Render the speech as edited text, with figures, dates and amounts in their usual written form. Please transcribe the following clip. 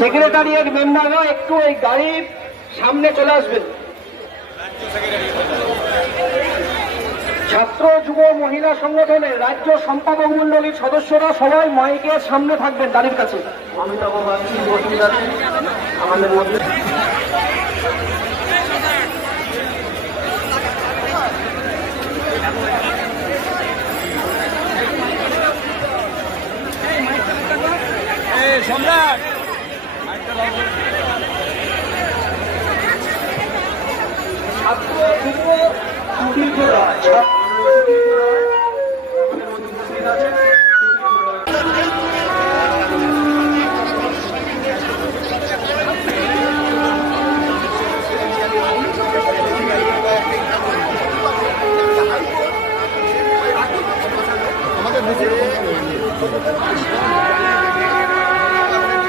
Secretariat মেম্বাররা একটু এই গাড়ির সামনে চলে আসবেন। ছাত্র যুব মহিলা সংগঠনের রাজ্য সম্পাদক মন্ডলীর সদস্যরা সবাই মাইকের সামনে থাকবেন গাড়ির কাছে। অমিতাভ বাগচি উপস্থিত আছেন আমাদের মধ্যে। সম্রাট ছাত্র যুব উপস্থিত আছেন